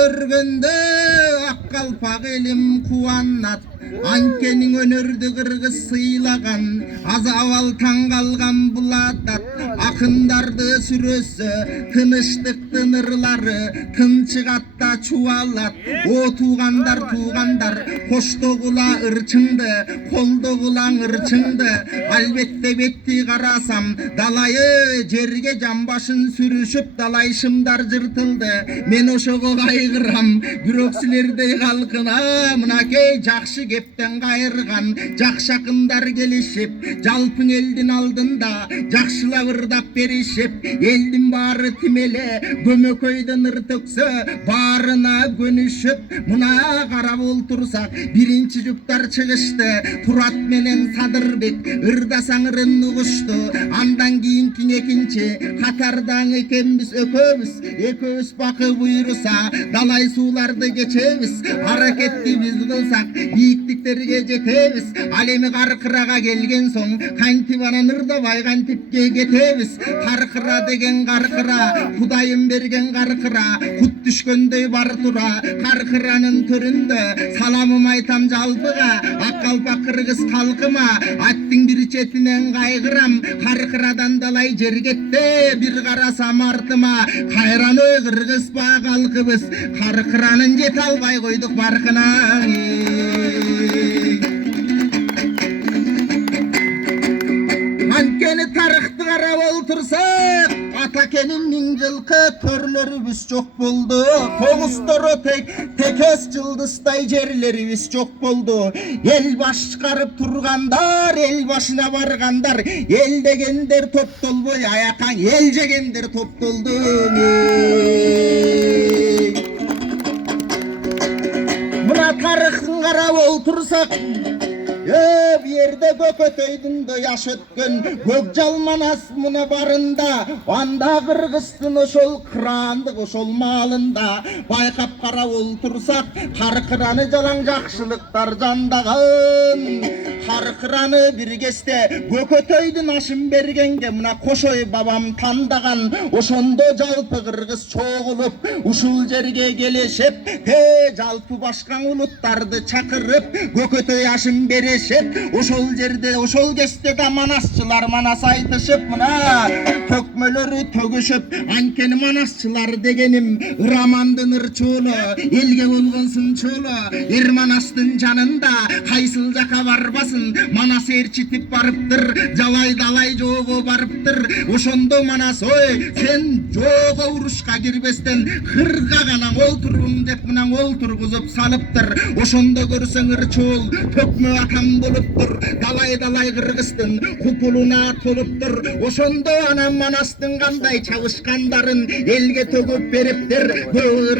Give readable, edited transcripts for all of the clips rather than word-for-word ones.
көргөндө ак калпак элим кубанат. Анкенин өнөрдү кыргыз сыйлаган, азабал таң калган булатат. Акындарды сүрөсө тыныштыктын ырлары, тынчыгатта чубалат. О туугандар, коштогула ырчыңды, колдогулаң ырчыңды. Албетте бетти карасам, далайы жерге жамбашын сүрүшүп, далайшымдар жыртылды. Мен ошого кайгырам, бирок силердей калкына мынакей жакшы кептен кайырган жакшы акындар келишип, жалпың элдин алдында жакшылап ырдап беришип, элдин баары тимеле көмөкөйдөн ыр төксө, баарына көнүшүп, мына карап олтурсак, биринчи жүктар чыгышты. Турат менен Садырбек ырдасаң ырын угушту. Андан кийинки экинчи катардаң экенбиз экөөбүз бакы буйруса, далай сууларды кечебиз, аракетти биз кылсак, бииктиктерге жетебиз. Ал эми каркырага келген соң, кантип анан ырдабай кантипке кетебиз. Каркыра деген каркыра, Кудайым берген каркыра, кут түшкөндөй бар тура. Каркыранын төрүндө саламым айтам жалпыга, ак калпак кыргыз калкыма. Аттың бир четинен кайгырам, каркырадан далай жергетте, бир карасам артыма. Кайраны кыргыз ба калкыбыз, каркыранын жете албай койдук баркына. Анткени тарыхты карап олтурсак, атакеним миң жылкы төрлөрүбүз жок болду. Тогузторо текес жылдыздай жерлерибиз жок болду. Эл башкарып тургандар, эл башына баргандар, эл дегендер топтолбой аякаң эл жегендер топтолду. Мына тарыхын карап олтурсак, бу жерде көкөтөйдүн да жаш өткөн көк жалманас мына барында, анда кыргыздын ошол кырандык ошол маалында байкап карап олтурсак, каркыраны жалаң жакшылыктар жандаган. Каркыраны бир кезде көкөтөйдүн ашын бергенге мына Кошой бабам тандаган. Ошондо жалпы кыргыз чогулуп ушул жерге келишип, жалпы башка улуттарды чакырып көкөтөй ашын беришип, ошол жерде ошол кечте да манасчылар манас айтышып, мына төкмөлөрү төгүшүп. Анткени манасчылар дегеним Рамандын ырчуулу, элге болгон сынчуулу. Манастын жанында кайсыл жака барбасын, Манас ээрчитип барыптыр, жалай далай жоого барыптыр. Ошондо Манас, ой, сен жоого урушка кирбестен кырга гана олтурум деп мына олтургузуп салыптыр. Ошондо көрсөң ырчуул төкмө атам болуптур, далай кыргыздын купулуна толуптур. Ошондо анан Манастын кандай чабышкандарын элге төгүп бериптир.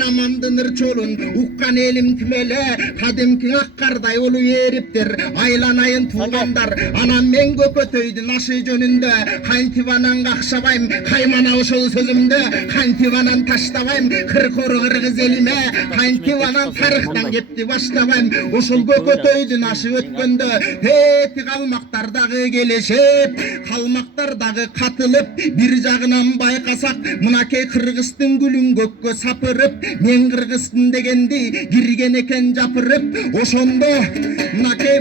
Рамандын ырчуулун уккан элим тимеле кадимки аккардай болуп бериптир. Айланайын туугандар, анан мен көкөтөйдүн ашы жөнүндө кантип анан какшабайм, каймана ошол сөзүмдө кантип анан таштабайм. Кыркору кыргыз элиме кантип анан тарыхтан кепти баштабайм. Ошол көкөтөйдүн ашы өткөндө эти калмактар дагы келишип, калмактар дагы катылып, бир жагынан байкасак, мынакей кыргыздын гүлүн көккө сапырып, мен кыргызмын дегенди кирген экен жапырып. Ошондо мынакей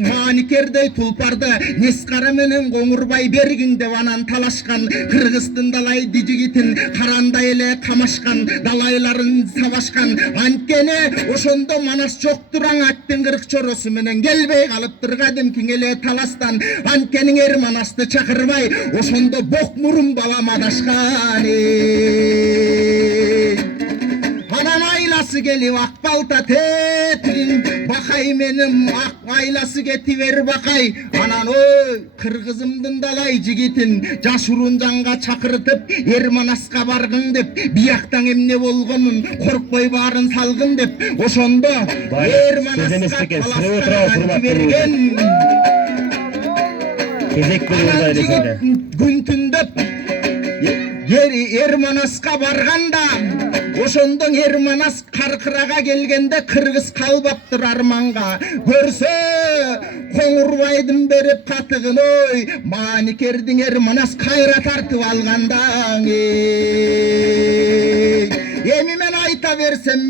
Маникердей тулпарды Нескара менен Коңурбай бергин деп анан талашкан. Кыргыздын далай дижигитин карандай эле камашкан, далайларын сабашкан. Анткени ошондо Манас жоктураң аттын кырк чоросу менен келбей калыптыр кадимки эле таластан. Анткени Манасты чакырбай, ошондо бок мурун балам адашкан. Анан айласы келип ак балта тетирин, бакай менен ак айласы кетибер бакай. Анан ой, кыргызымдын далай жигитин жаш урунжанга чакыртып, Манаска баргын деп, бияктан эмне болгонун коркпой баарын салгын деп. Ошондо Манаска берген күн түндөп Манаска барганда, ошондо Манас каркырага келгенде кыргыз калбаптыр арманга. Көрсө Коңурбайдын берип катыгын, ой, Маникердин Манас кайра тартып алганда. Эми мен айта берсем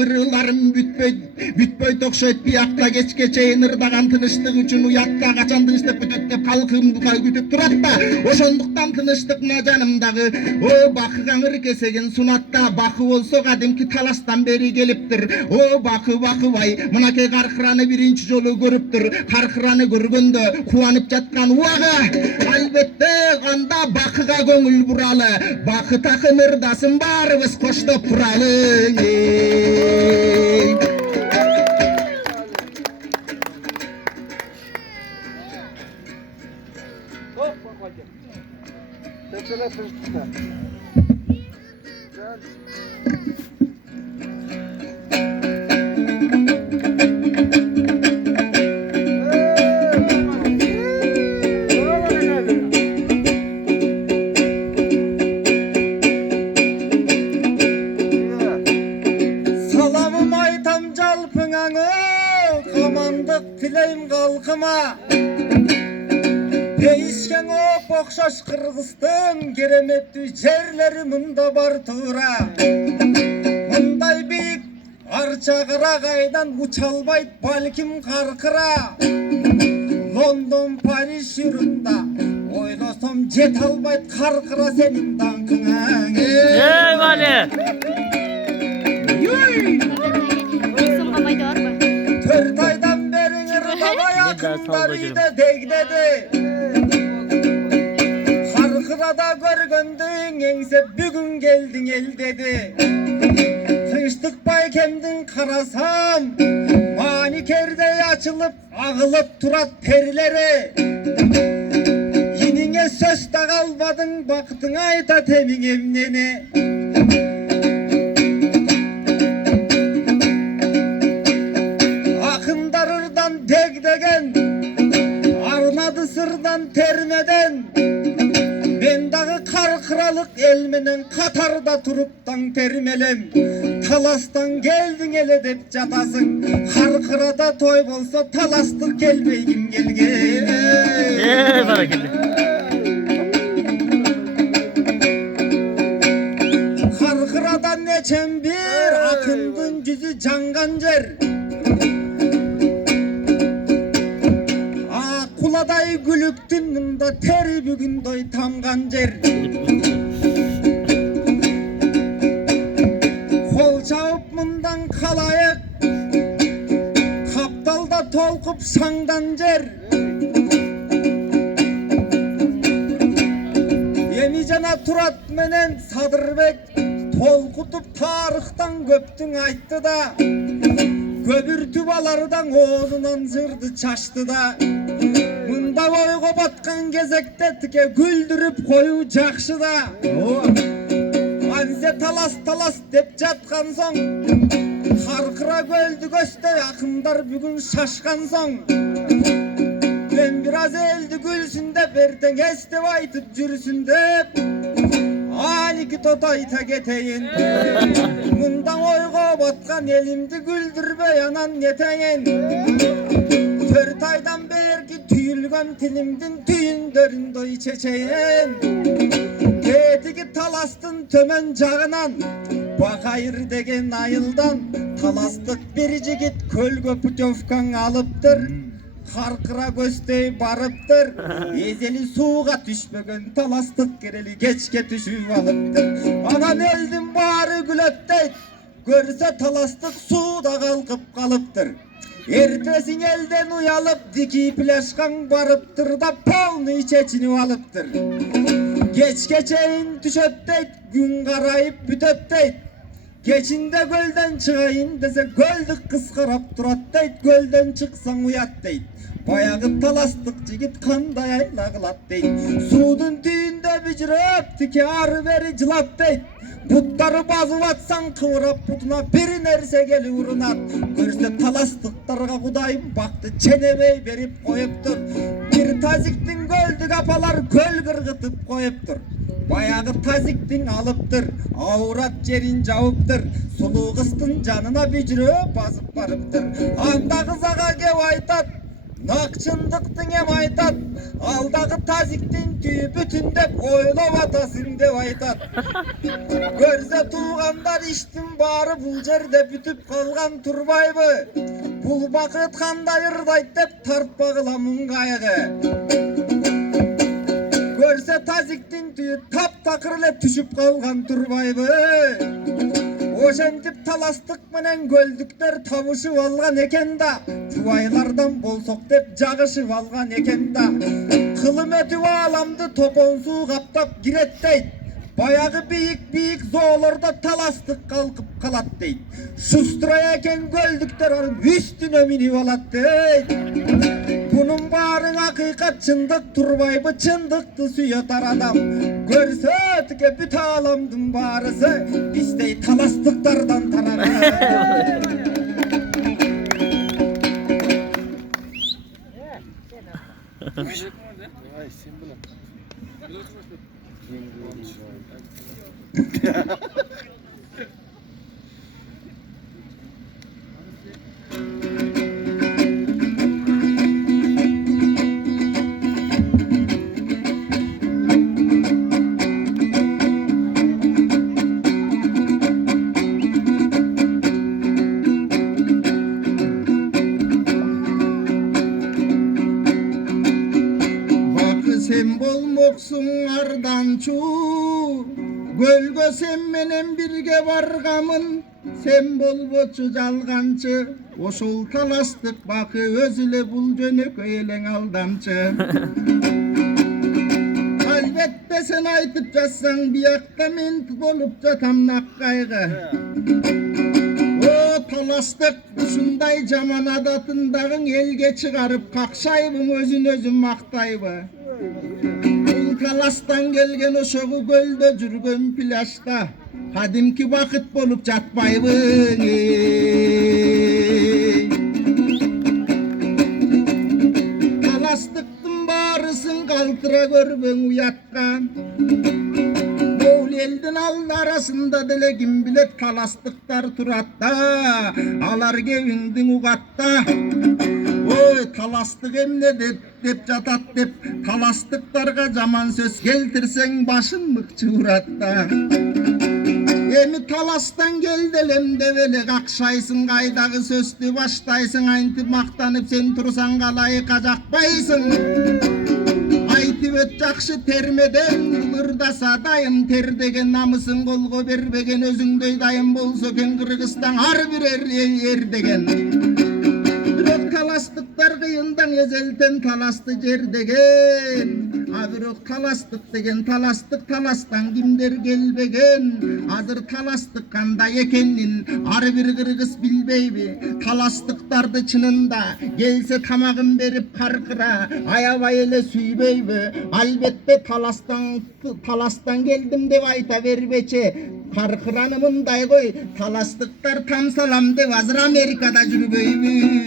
ырыларым бүтпөйт окшойт. Биякта кечке чейин ырдаган тыныштык үчүн уятта качан тынчтык бүтөт деп калкымды күтүп турат да. Ошондуктан тыныштык мына жанымдагы. О бакыга ыр кесеген сунатта. Бакы болсо кадимки таластан бери келиптир. О бакы бакыбай мынакей каркыраны биринчи жолу көрүптүр. Каркыраны көргөндө кубанып жаткан убагы. Албетте анда бакыга көңүл буралы. Бакы такын ырдасын баарыбыз коштоп туралы. Salamım aytam jalpыңаңы, камандык тилейм калкыма. Değişken o okşaş Kırgızстан кереметтүү жерлери мында бар туура. Мындай бийик арча кырагайдан уча албайт балким каркыра. Лондон, Париж юрунда ойлосом жете албайт каркыра сенин даңкыңа. Vale. Төрт айдан бери ырдабай акындар үйдө дегдеди. Каркырада көргөндүң эңсеп бүгүн келдиң эл деди. Тынчтык байкемдин карасам, маникердей ачылып, агылып турат терилери. Иниңе сөз да калбадың, бактың айтат эмиң эмнени. Akındarırdan degdegen, arnadı sırdan termeden. Ben dağı karkıralık elmenen Katarda turuptan termelem. Talastan geldin ele dep jatasın. Karkırada toy bolsa talastık gelbeygim gelgen. Barakalla. Karkırada neçen bir akındın yüzü cangan yer. Kuladay gülüktün mında teri bugün doy tamgan yer. Kol çağıp mından kalayık, kaptalda tolkup şangdan yer. Yemicana Turat menen Sadırbek tolkutup tarıhtan köptün ayttı da. Köbürtüp alardan oğlundan zırdı çaştı da. Mında oyga batkan gezekte tike güldürüp koyu jakşı da. Anse talas talas dep jatkan soň, karkıra göldü göstey akınдар bugün şaşkan soň. Ben biraz eldi gülsün dep erteň estep aytıp jürsün dep. Aniki totayta geteyin. Mından oyga batkan elimdi güldürbey anan yeteyin. 4 aydan berki tüyülgön tilimdin tüyündörün doy çeçeyin. Ketigi talastın tömön jagынан, bakayır degen ayıldan. Talastık bir jigit kölgө putёвкаң alıptır. Karkıra göstey barıptır. Ezeli suğa düşmөгөн talastık kereli geçke düşüp alıptır. Anan eldim bari gülötteyt, görse talastık suda kalkıp kalıptır. Ertesin elden uyalıp diki plaşkan barıptır da polnuy çeçinip alıptır. Geçkeçeyin düşötteyt, gün karayıp bütötteyt. Geçinde gölden çıkayın dese göldük kıskarap durat deyt, gölden çıksan uyat deyt. Bayağı talastık jigit kanday ayla kılat deyt. Suudun tüyünde bücüröp tiki arı beri jılap deyt. Butları bazıp atsan kıvırap butuna bir nerse geli urunat. Görse talastıklarga kudayım baktı çenebey berip koyuptur. Bir taziktin göldü kapalar göl kırgıtıp koyuptur. Bayağı taziktin alıptır, avrat jerin jauıptır. Sulu kıstın canına bücüröp basıp barıptır. Anda kızaga kep aytat, Нақчындықтың ем айтат, алдағы тазиктің түйі бүтіндеп ойлап атасың деп айтат. Көрсе туғандар іштің бары бұл жерде бүтіп қалған тұрбайбы. Бұл бақыт қандай ырдайт деп тартпағыламын қайғы. Көрсе тазиктің түйі тап-тақырлеп түшіп қалған тұрбайбы. Ошентип таластық менен көлдүктөр табышып алған екен да, жубайлардан болсок деп жагышып алған екен да. Кылым өтүп аламды топон суу каптап кирет дейт. Баягы бийик зоолордо таластык калкып калат дейт. Шустура экен көлдүктөр анын үстүнө минип алат дейт. Bunun barın hakikat çındık turbaybı çındıktı suya taradam. Görse büt alamdım barısı istey talastıklardan taradam. Sen bolmoksun ardançu, gölgö sen menen birge bargamın, sen bolboçu jalgançı, oşul talastık bakı özüle bul jönököy eleň aldamçı. Albette sen aytıp жатсаң biyakta men bolup jatam nakkayga. O talastık ушундай жаман адатындагың elge çıgarıp kakşaybın özün özün maktayba. Talastan gelgen oşoğu gölde жүрgön plaşta kadimki vakit bolup jatpaybın. Talastyktın barısın kaltıra görbeň uyatka. Bol eldin aldı arasında dele kim bilet talastyktar turatda, alar kebiňdiň ugatda. Oy talastık emne dep jatat dep talastıklarga jaman söz keltirseň başın mıkçı uratda. Emi talastan geldelem devele kakşaysın kaydagı sözdü baştaysın ayntip maktanyp sen tursan kalayı kajakpaysın. Aytip öt jakşı termeden ırdasa dayım ter degen namısın kolgo berbegen özüңдөй dayım bolsa ken Kırgızstan har bir er degen. Talastıklar kıyından ezelten talastı yer degen. Abirok talastık degen talastık talastan kimler gelbegen. Hazır talastık kanday ekenin har bir Kırgız bilbeybi. Talastıklardı çınında gelse tamagın berip karkıra ayabay ele süybeybi. Albette talastan geldim dep ayta berbeçe. Karkıranımınday koy talastıklar tam salam dep hazır Amerika'da jürbeybi.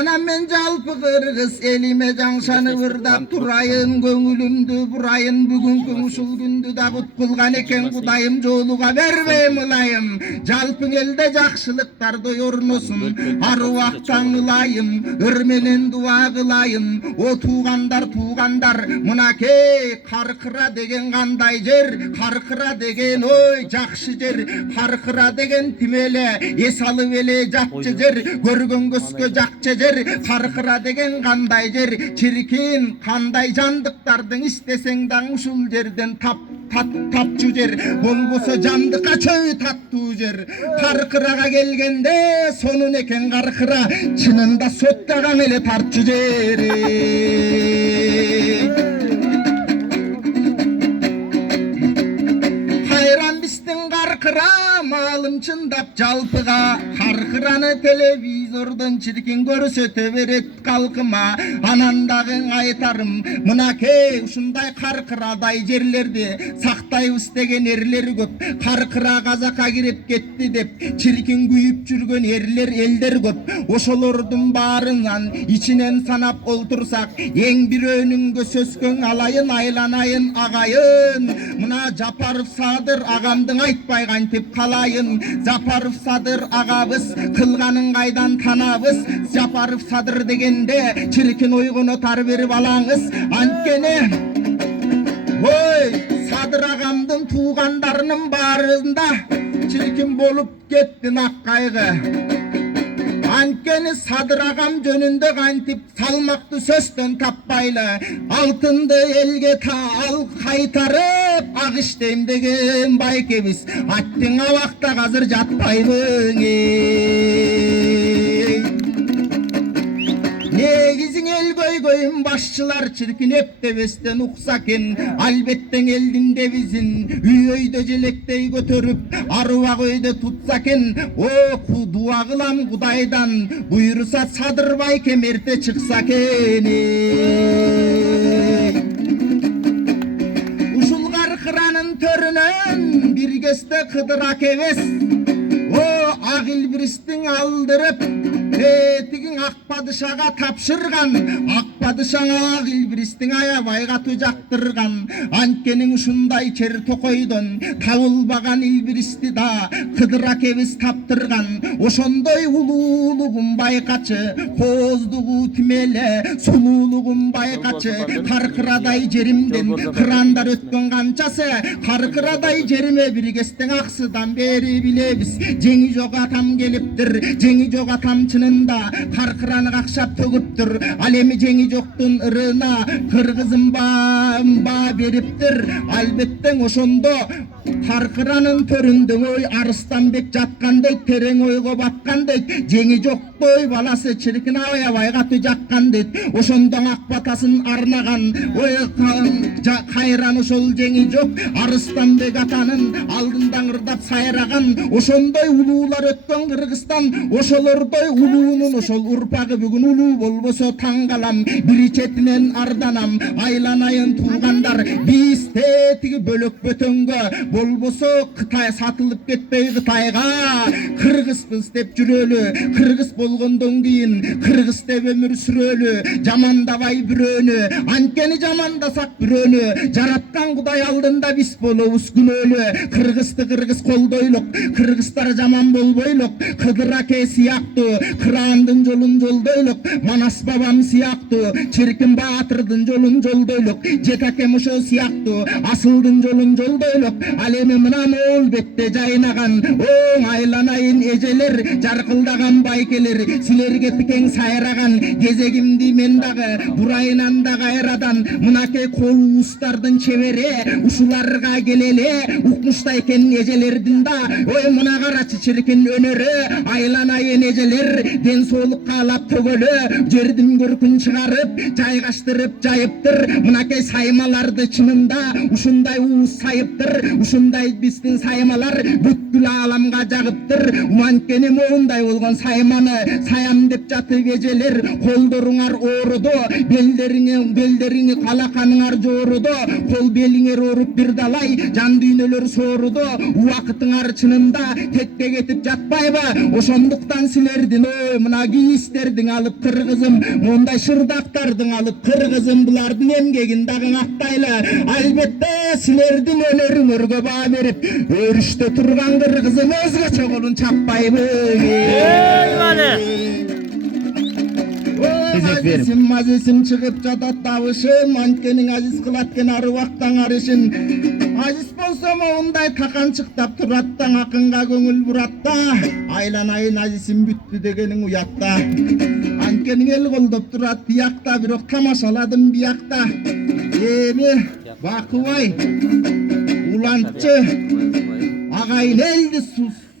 Anam men jalpı Kırgız elime janşany ırdap turayın köngülümdü burayın bugünkü uşul gündü da kut kılgan eken Kudayım joluga berbeyim ılayım. Jalpıň elde jakşylyklar doyornosun har wagtdan ılayım. Örmenen dua kılayım o tuğandar mınakey Karkıra degen kanday jer Karkıra degen oy jakşı jer Karkıra degen timele esalıp ele jatçı jer görgön gözgö jakçı jer Karkıra degen kanday jer çirkin kanday jandıklardyň isteseň daň uşul жерден tapçı jer bolboso jandıka çöy tattуу jer. Karkıraga gelgende sonun eken karkıra çınında söttagan ele tartçı jer. Hayran bistin karkıra malım çındap jalpıga. Karkırany televizordan çirkin görüsöte beret kalkıma. Anandagın aytarım mınakey uşunday karkıraday jerlerdi saktayыбыз degen erler köp. Karkıra kazaka girip ketti dep çirkin güyüp жүрgön erler elder köp. Oşolordun barынан içinen sanap oltursak eň biröөнüngө söskön alayın aylanayın agayın. Mına Japarov Sadır agamdın aytpay kantip kala айтайын, Жапаров Садыр ағабыз қылғанын қайдан танабыз. Жапаров Садыр дегенде чиркин ойғыны тар беріп алаңыз. Анткени ой, Садыр ағамдың туғандарының барында чиркин болып кетті нақ қайғы. Анткени Садыр ағам жөнүндө кантип салмақты сөздөн таппайлы. Алтынды элге ал кайтарып агыштайм деген байкебиз. Аттың абакта азыр жатпайбың. Негизиң эл көйгөйүн башчылар чиркинеп дебестен укса экен. Албеттен элдин дебизин үй өйдө желектей көтөрүп, аруак өйдө тутса экен. О, дуа кылам Кудайдан, буйруса Садыр байкем эрте чыкса экен. Ушул каркыранын төрүнөн бир кезде Кыдыр акебес о ак илбиристин алдырып тигин ак падышага тапшырган. Ак падышаң ак илбиристин аябайга жактырган. Анткени ушундай чер токойдон табылбаган илбиристи да Кыдыр акебиз таптырган. Ошондой улуулугун байкачы, кооздугу тимеле сулуулугун байкачы. Каркырадай жеримден кырандар өткөн канчасы, каркырадай жериме бир кестең аксыдан бери билебиз. Жеңи жок атам келиптир, жеңи жок атам чынында каркыраны какшап төгүптүр. Ал эми жеңи жоктун ырына кыргызым ба бериптир. Албеттен ошондо каркыранын төрүндө ой Арыстанбек жаткандай, терең ойго баткандай, жеңи жоктой баласы чиркин аябай катуу жаккандай. Ошондо ак батасын арнаган ой кайран ошол жеңи жок Арыстанбек атанын алдында ырдап сайраган. Ошондой улуулар өткөн Кыргызстан, ошолордой улуунун ошол урпагы бүгүн улуу болбосо таң калам. Бир четинен арданам, айланайын туугандар. Биз тетиги бөлөк бөтөнгө болбосо Кытай сатылып кетпей Кытайга кыргызбыз деп жүрөлү. Кыргыз болгондон кийин кыргыз деп өмүр сүрөлү. Жамандабай бирөөнү, анткени жамандасак бирөөнү жараткан Кудай алдында биз болобуз күнөөлүү. Кыргызды кыргыз колдойлук, кыргыздар жаман болбойлук. Кыдыр аке сыяктуу кырандын жолун жолдойлук. Манас бабам сыяктуу чиркин баатырдын жолун жолдойлук. Жет акем ошо сыяктуу асылдын жолун жолдойлук. Ал эми мына моол бетте жайнаган оң айланайын эжелер, жаркылдаган байкелер, силерге тикең сайраган кезегимди мен дагы бурайынан да кайрадан. Мынакей кол уустардын чебери ушуларга келеле. Укмушта экен эжелердин да ой мына карачы чиркин өнөрү. Айланайын эжелер ден соолукка алап төгөлө. Жердин көркүн чыгарып жайгаштырып жайыптыр. Мынакей саймаларды чынында ушундай ууз сайыптыр. Ушундай биздин саймалар бүткүл ааламга жагыптыр. Анткени моундай болгон сайманы саям деп жатып эжелер колдоруңар оорудо, белдериңи калаканыңар жоорудо. Кол белиңер ооруп бир далай жан дүйнөлөр соорудо. Убакытыңар чынында текке кетип жатпайбы? Ошондуктан силердин ой мына кийистердин алып кыргызым, мондай шырдактардын алып кыргызым, булардын эмгегин дагы мактайлы. Албетте силердин өнөрүңөргө баа берип өрүштө турган кыргызым өзгөчө колун чаппайбы? Азизим чыгып жатат табышым, анткени азиз кылат экен аруактан арышын. Азиз болсо моундай таканчыктап турат да, акынга көңүл бурат да. Айланайын азизим бүттү дегениң уятта. Анткени эл колдоп турат биякта, бирок тамашаладым биякта. Эми Бакыбай улантчы агайын элди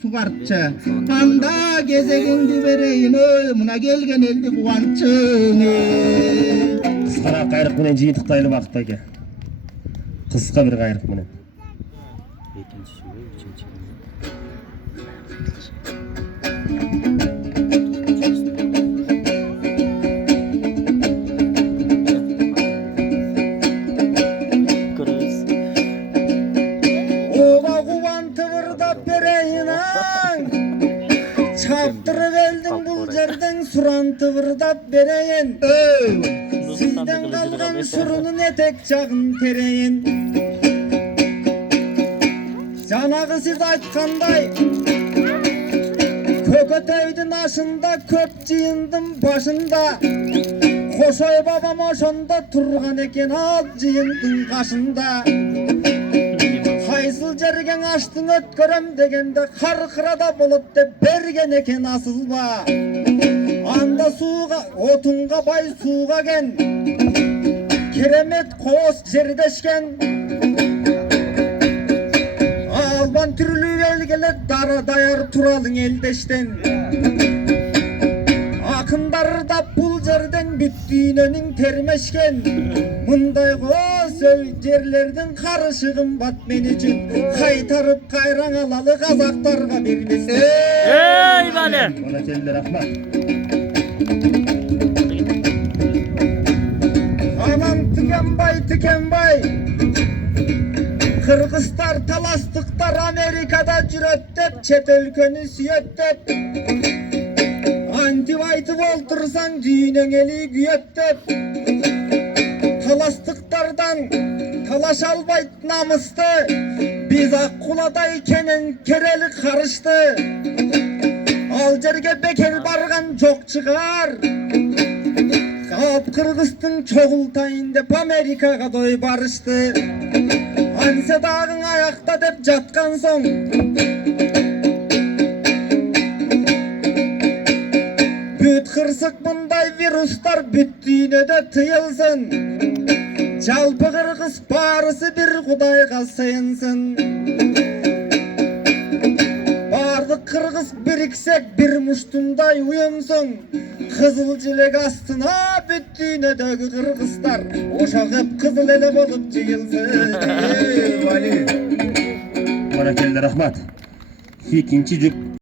сугартчы. Канда кезегиңди берейин ой мына келген элди кубанчың. Кыскара кайрык менен жыйынтыктайлы Бакыт аке. Кыска бир кайрык менен. Çaptırıp eldin bul жерден surantıvırdap bereyin. Sizden kalgan surunun etek çağın tereyin. Жанагы сиз айткандай Көкөтөйдүн ашында көп жыйындын башында Кошой бабам ошондо турган экен ал жыйындын кашында Кайсыл жерген аштың өткөрөм дегенде каркырада болот деп берген экен асылба Анда сууга отунга бай сууга кен Керемет коос жердешкен Албан түрлүү элгеле дара даяр туралың элдештен Акындар да бул жерден бүт дүйнөнүң термешкен Мындай коос жерлердин карышы кымбат мен үчүн Кайтарып кайраң алалы казактарга бербесин Ey Vali. Barakelle rahmat. Anam Tükenbay Kırgızlar talastıklar Amerika'da cüröt dep Çet өлkөнү süyöt dep Antip aytıp oltursan düğünün eli güyöt dep Talastıklardan talaş albayt namısты Biz Akkuladay kenen kereli karıştı Al жерге beker bargan жок чыгар Кап Кыргыздын чогултайын деп Америкага дой барышты Ансе дагың аякта деп жаткан соң Бүт кырсык мындай вирустар бүт дүйнөдө тыйылсын Жалпы кыргыз баарысы бир кудайга сыйынсын Бардык кыргыз бириксек бир муштундай уюнсуң Кызыл желек астына бүт дүйнөдөгү кыргыздар Ошо кыпкызыл эле болуп жыйылсын Ey Vali Barakelle rahmat. Ikinci cük